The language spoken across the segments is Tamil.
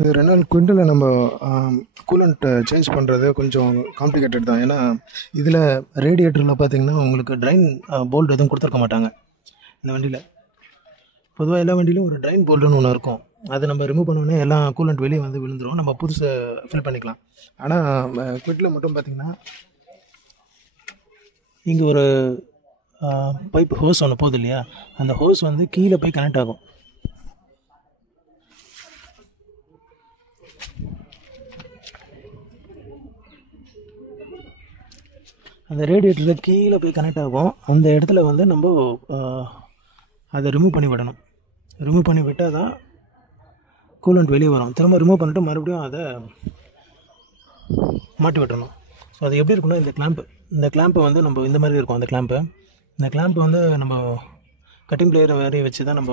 இது ரெனால் குவிண்டில் நம்ம கூலண்ட் சேஞ்ச் பண்ணுறது கொஞ்சம் காம்ப்ளிகேட்டட் தான். ஏன்னா இதில் ரேடியேட்டரில் பார்த்தீங்கன்னா உங்களுக்கு ட்ரைன் போல்ட் எதுவும் கொடுத்துருக்க மாட்டாங்க இந்த வண்டியில். பொதுவாக எல்லா வண்டியிலும் ஒரு ட்ரைன் போல்டுன்னு ஒன்று இருக்கும். அதை நம்ம ரிமூவ் பண்ணோன்னே எல்லாம் கூலண்ட் வெளியே வந்து விழுந்துடும், நம்ம புதுசை ஃபில் பண்ணிக்கலாம். ஆனால் குவிண்டில் மட்டும் பார்த்தீங்கன்னா இங்கே ஒரு பைப் ஹோஸ் ஒன்று போகுது இல்லையா, அந்த ஹோஸ் வந்து கீழே போய் கனெக்ட் ஆகும். அந்த ரேடியேட்டரில் கீழே போய் கனெக்ட் ஆகும். அந்த இடத்துல வந்து நம்ம அதை ரிமூவ் பண்ணி விடணும். ரிமூவ் பண்ணி விட்டால் தான் கூலண்ட் வெளியே வரும். திரும்ப ரிமூவ் பண்ணிட்டு மறுபடியும் அதை மாட்டி விட்டுறணும். ஸோ அது எப்படி இருக்குன்னா, இந்த கிளாம்பை வந்து நம்ம இந்த மாதிரி இருக்கும். இந்த கிளாம்பை வந்து நம்ம கட்டிங் பிளேயரை வேறையை வச்சு தான் நம்ம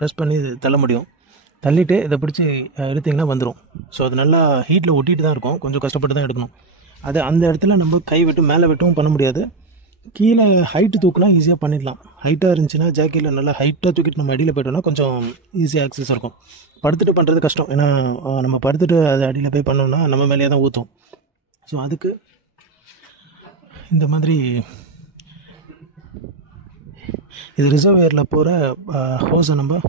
ப்ரெஸ் பண்ணி தள்ள முடியும். தள்ளிட்டு இதை பிடிச்சி எடுத்திங்கன்னா வந்துடும். ஸோ அது நல்லா ஹீட்டில் ஒட்டிகிட்டு தான் இருக்கும், கொஞ்சம் கஷ்டப்பட்டு தான் எடுக்கணும். அது அந்த இடத்துல நம்ம கை விட்டு மேலே விட்டும் பண்ண முடியாது. கீழே ஹைட்டு தூக்குனா ஈஸியாக பண்ணிடலாம். ஹைட்டாக இருந்துச்சுன்னா ஜாக்கெட்டில் நல்லா ஹைட்டாக தூக்கிட்டு நம்ம அடியில் போய்ட்டோம்னா கொஞ்சம் ஈஸியாக ஆக்சஸ் இருக்கும். படுத்துட்டு பண்ணுறது கஷ்டம். ஏன்னா நம்ம படுத்துட்டு அது அடியில் போய் பண்ணோம்னா நம்ம மேலேயே தான் ஊற்றும். ஸோ அதுக்கு இந்த மாதிரி இது ரிசர்வேரில் போகிற ஹோஸை நம்ம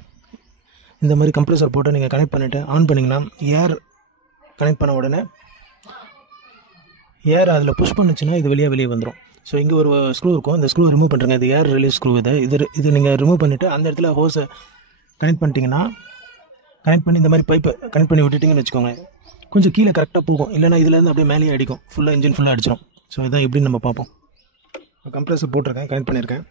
இந்த மாதிரி கம்ப்ரெசர் போட்டு நீங்கள் கனெக்ட் பண்ணிவிட்டு ஆன் பண்ணிங்கன்னா ஏர் கனெக்ட் பண்ண உடனே ஏர் அதில் புஷ் பண்ணிச்சுன்னா இது வெளியே வந்துடும். ஸோ இங்கே ஒரு ஸ்க்ரூ இருக்கும், இந்த ஸ்க்ரூ ரிமூவ் பண்ணுறேங்க. இது ஏர் ரிலீஸ் ஸ்க்ரூ. இது நீங்கள் ரிமூவ் பண்ணிவிட்டு அந்த இடத்துல ஹோஸை கனெக்ட் பண்ணிட்டீங்கன்னா, கனெக்ட் பண்ணி இந்த மாதிரி பைப்பை கனெக்ட் பண்ணி விட்டுட்டிங்கன்னு வச்சுக்கோங்க, கொஞ்சம் கீழே கரெக்டாக போகும். இல்லைனா இதுலேருந்து அப்படியே மேலேயே அடிக்கும், ஃபுல்லாக இன்ஜின் ஃபுல்லாக அடிச்சிடும். ஸோ இதான் எப்படின்னு நம்ம பார்ப்போம். கம்ப்ரெசர் போட்டிருக்கேன், கனெக்ட் பண்ணியிருக்கேன்.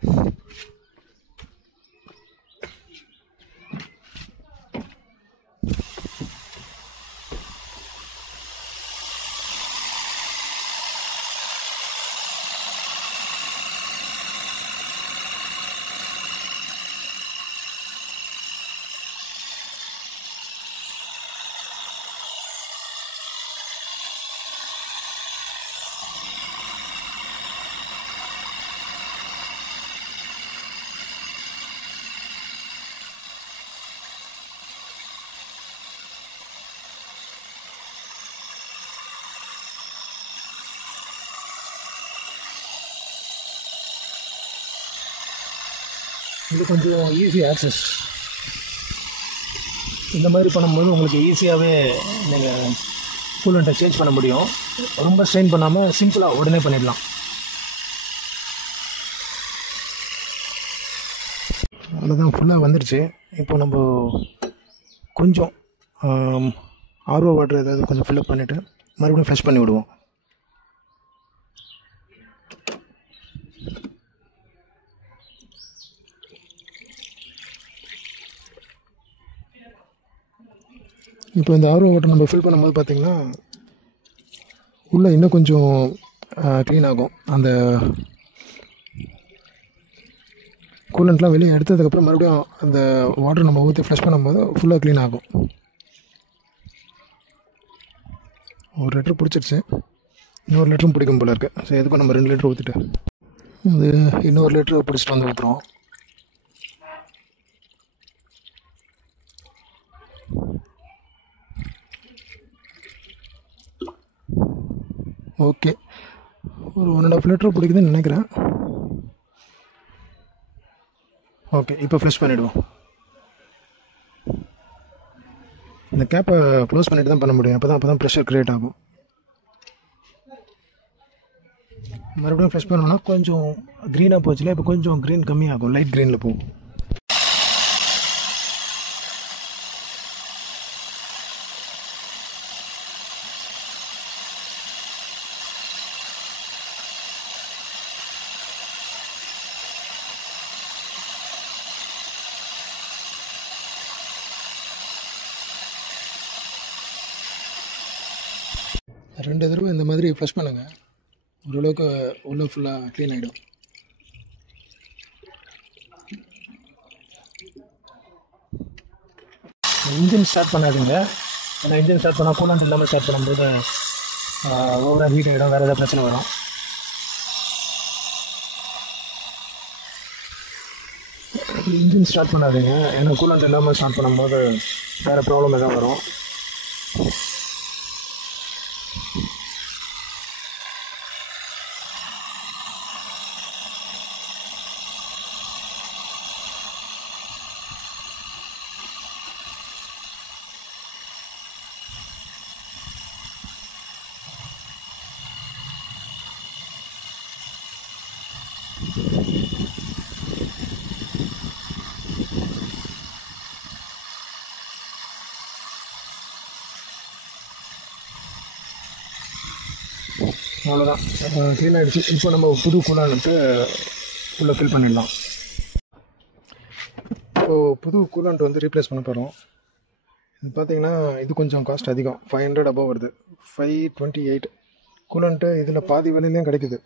இது கொஞ்சம் ஈஸி ஆக்சஸ். இந்த மாதிரி பண்ணும்போது உங்களுக்கு ஈஸியாகவே நீங்கள் கூலண்ட்டை சேஞ்ச் பண்ண முடியும். ரொம்ப ஸ்ட்ரெயின் பண்ணாமல் சிம்பிளாக உடனே பண்ணிடலாம். அவ்வளோதான், ஃபுல்லாக வந்துடுச்சு. இப்போ நம்ம கொஞ்சம் ஆர்வ வாட்டர் ஏதாவது கொஞ்சம் ஃபில்அப் பண்ணிவிட்டு மறுபடியும் ஃப்ரெஷ் பண்ணி விடுவோம். இப்போ இந்த ஆர்வ வாட்டர் நம்ம ஃபில் பண்ணும்போது பார்த்திங்கன்னா உள்ளே இன்னும் கொஞ்சம் க்ளீன் ஆகும். அந்த கூலண்ட்லாம் வெளியே எடுத்ததுக்கப்புறம் மறுபடியும் அந்த வாட்டர் நம்ம ஊற்றி ஃப்ரெஷ் பண்ணும்போது ஃபுல்லாக க்ளீன் ஆகும். ஒரு லிட்டர் பிடிச்சிருச்சு, இன்னொரு லிட்டரும் பிடிக்கும் போல இருக்குது. ஸோ எதுக்கும் நம்ம 2 லிட்டர் ஊற்றிட்டு அது இன்னொரு லிட்டர் பிடிச்சிட்டு வந்து ஊற்றுறோம். ஓகே, ஒரு 1.5 லிட்டர் பிடிக்குதுன்னு நினைக்கிறேன். ஓகே, இப்போ ஃப்ரெஷ் பண்ணிவிடுவோம். இந்த கேப்பை க்ளோஸ் பண்ணிட்டு தான் பண்ண முடியும். அப்போ தான் ப்ரெஷர் க்ரியேட் ஆகும். மறுபடியும் ஃப்ரெஷ் பண்ணோம்னா கொஞ்சம் க்ரீனாக போச்சுல, இப்போ கொஞ்சம் க்ரீன் கம்மியாகும், லைட் க்ரீனில் போகும். ரெண்டு தடவை இந்த மாதிரி ஃப்ரெஷ் பண்ணுங்கள், ஓரளவுக்கு உள்ளே ஃபுல்லாக க்ளீன் ஆகிடும். இன்ஜின் ஸ்டார்ட் பண்ணாதீங்க. ஏன்னா இன்ஜின் ஸ்டார்ட் பண்ணால் கூலண்ட் இல்லாமல் ஸ்டார்ட் பண்ணும்போது ஓவராக ஹீட் ஆகிடும், வேறு ஏதாவது பிரச்சனை வரும். இன்ஜின் ஸ்டார்ட் பண்ணாதீங்க, ஏன்னா கூலண்ட் இல்லாமல் ஸ்டார்ட் பண்ணும்போது வேறு ப்ராப்ளம் எதாவது வரும். அவ்வளோதான், க்ளீன் ஆகிடுச்சு. இப்போ நம்ம புது கூலான்ட்டு உள்ளே ஃபில் பண்ணிடலாம். இப்போது புது கூலான்ட்டு வந்து ரீப்ளேஸ் பண்ண போகிறோம். இது பார்த்திங்கன்னா இது கொஞ்சம் காஸ்ட் அதிகம், 500 above வருது, 528. கூலான்ட்டு இதில் பாதி விலையிலையும் கிடைக்குது.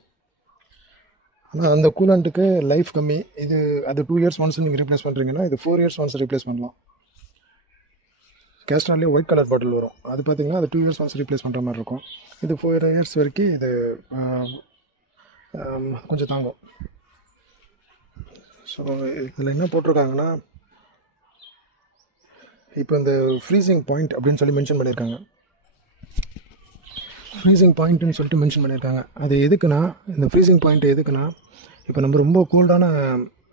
ஆனால் அந்த கூலான்ட்டுக்கு லைஃப் கம்மி. அது 2 years ஒன்ஸ் நீங்கள் ரீப்ளேஸ் பண்ணுறீங்கன்னா இது 4 years ஒன்ஸ் ரீப்ளேஸ் பண்ணலாம். கேஸ்ட்ரான்லேயே ஒயிட் கலர் பாட்டில் வரும், அது பார்த்திங்கன்னா அது 2 years ஒன்ஸ் ரீப்ளேஸ் பண்ணுற மாதிரி இருக்கும். இது 4 years வரைக்கும் இது கொஞ்சம் தாங்கும். ஸோ இதில் என்ன போட்டிருக்காங்கன்னா, இப்போ இந்த ஃப்ரீசிங் பாயிண்ட் அப்படின்னு சொல்லி மென்ஷன் பண்ணியிருக்காங்க. ஃப்ரீசிங் பாயிண்ட்டுன்னு சொல்லிட்டு மென்ஷன் பண்ணியிருக்காங்க. அது எதுக்குன்னா, இந்த ஃப்ரீசிங் பாயிண்ட் எதுக்குன்னா, இப்போ நம்ம ரொம்ப கோல்டான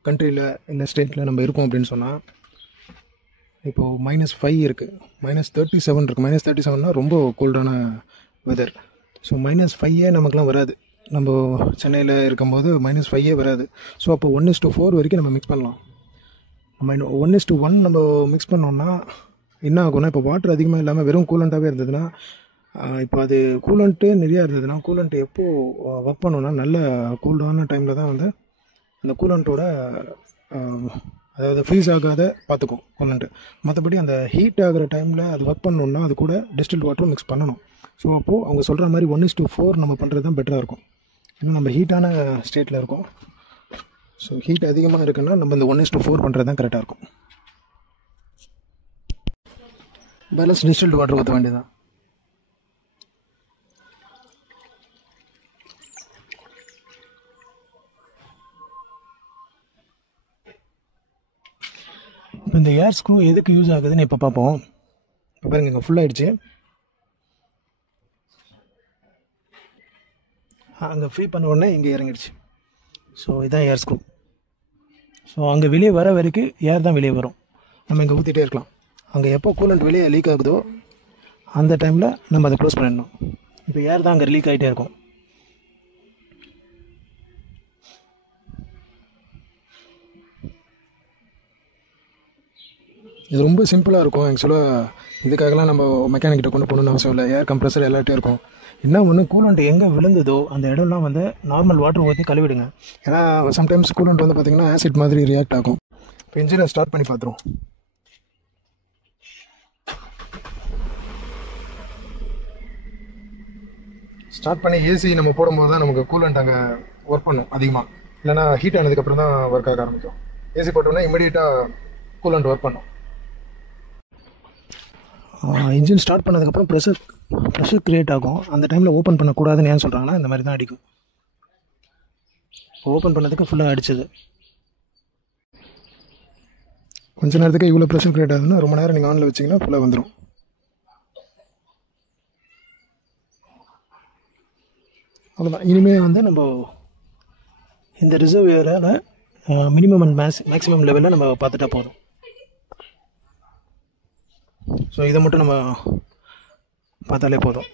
கண்ட்ரியில் இல்லை ஸ்டேட்டில் நம்ம இருக்கோம் அப்படின்னு சொன்னால், இப்போது -5 இருக்குது, -37 இருக்குது. -37னா ரொம்ப கோல்டான வெதர். ஸோ -5 நமக்குலாம் வராது. நம்ம சென்னையில் இருக்கும்போது -5 வராது. ஸோ அப்போ 1:4 வரைக்கும் நம்ம மிக்ஸ் பண்ணலாம். நம்ம 1:1 நம்ம மிக்ஸ் பண்ணோம்னா என்ன ஆகும்னா, இப்போ வாட்டர் அதிகமாக இல்லாமல் வெறும் கூலண்ட்டாகவே இருந்ததுன்னா, இப்போ அது கூலண்ட்டு நிறையா இருந்ததுன்னா, கூலண்ட்டு எப்போது ஒர்க் பண்ணோன்னா நல்ல கூல்டான டைமில் தான் வந்து அந்த கூலண்ட்டோட அதாவது ஃப்ரீஸ் ஆகாத பார்த்துக்கும் கூலண்ட்டு. மற்றபடி அந்த ஹீட் ஆகிற டைமில் அது ஒர்க் பண்ணணுன்னா அது கூட டிஸ்டில்ட் வாட்டரும் மிக்ஸ் பண்ணணும். ஸோ அப்போது அவங்க சொல்கிற மாதிரி 1:4 நம்ம பண்ணுறது தான் பெட்டராக இருக்கும். ஏன்னா நம்ம ஹீட்டான ஸ்டேட்டில் இருக்கோம். ஸோ ஹீட் அதிகமாக இருக்குன்னா நம்ம இந்த 1:4 பண்ணுறது தான் கரெக்டாக இருக்கும். பேலன்ஸ் டிஸ்டில்ட் வாட்டர் ஊற்ற வேண்டியதான். இப்போ இந்த ஏர் ஸ்க்ரூ எதுக்கு யூஸ் ஆகுதுன்னு இப்போ பார்ப்போம். இப்போ பாருங்க, இங்கே ஃபுல்லாகிடுச்சு. அங்கே ஃப்ரீ பண்ண உடனே இங்கே இறங்கிடுச்சு. ஸோ இதுதான் ஏர் ஸ்க்ரூ. ஸோ அங்கே வெளியே வர வரைக்கும் ஏர் தான் வெளியே வரும். நம்ம இங்கே ஊற்றிட்டே இருக்கலாம். அங்கே எப்போ கூலண்ட் வெளியே லீக் ஆகுதோ அந்த டைமில் நம்ம அதை க்ளோஸ் பண்ணிடணும். இப்போ ஏர் தான் அங்கே லீக் ஆகிட்டே இருக்கும். இது ரொம்ப சிம்பிளாக இருக்கும். ஆக்சுவலாக இதுக்காகலாம் நம்ம மெக்கானிக்கிட்ட கொண்டு போகணுன்னு அவசியம் இல்லை. ஏர் கம்ப்ரஸர் எல்லாத்தையும் இருக்கும். என்ன ஒன்று, கூலண்ட் எங்கே விழுந்ததோ அந்த இடம்லாம் வந்து நார்மல் வாட்டர் ஊற்றி கழுவிடுங்க. ஏன்னா சம்டைம்ஸ் கூலண்ட் வந்து பார்த்திங்கன்னா ஆசிட் மாதிரி ரியாக்ட் ஆகும். இப்போ இன்ஜினை ஸ்டார்ட் பண்ணி பார்த்துருவோம். ஸ்டார்ட் பண்ணி ஏசி நம்ம போடும்போது தான் நமக்கு கூலண்ட் அங்கே ஒர்க் பண்ணும் அதிகமாக. இல்லைனா ஹீட் ஆனதுக்கப்புறம் தான் ஒர்க் ஆக ஆரம்பிக்கும். ஏசி போட்டோம்னா இமீடியட்டாக கூலண்ட் ஒர்க் பண்ணும். இன்ஜின் ஸ்டார்ட் பண்ணதுக்கப்புறம் ப்ரெஷர் க்ரியேட் ஆகும். அந்த டைமில் ஓப்பன் பண்ணக்கூடாதுன்னு ஏன் சொல்கிறாங்கன்னா, இந்த மாதிரி தான் அடிக்கும். ஓப்பன் பண்ணதுக்கு ஃபுல்லாக அடிச்சது. கொஞ்ச நேரத்துக்கு இவ்வளோ ப்ரெஷர் க்ரியேட் ஆகுதுன்னா ரொம்ப நேரம் நீங்கள் ஆனில் வச்சிங்கன்னா ஃபுல்லாக வந்துடும். அவ்வளோதான். இனிமேல் வந்து நம்ம இந்த ரிசர்வியரில் மினிமம் அண்ட் மேக்ஸிமம் லெவலில் நம்ம பார்த்துட்டா போதும். ஸோ இதை மட்டும் நம்ம பார்த்தாலே போதும்.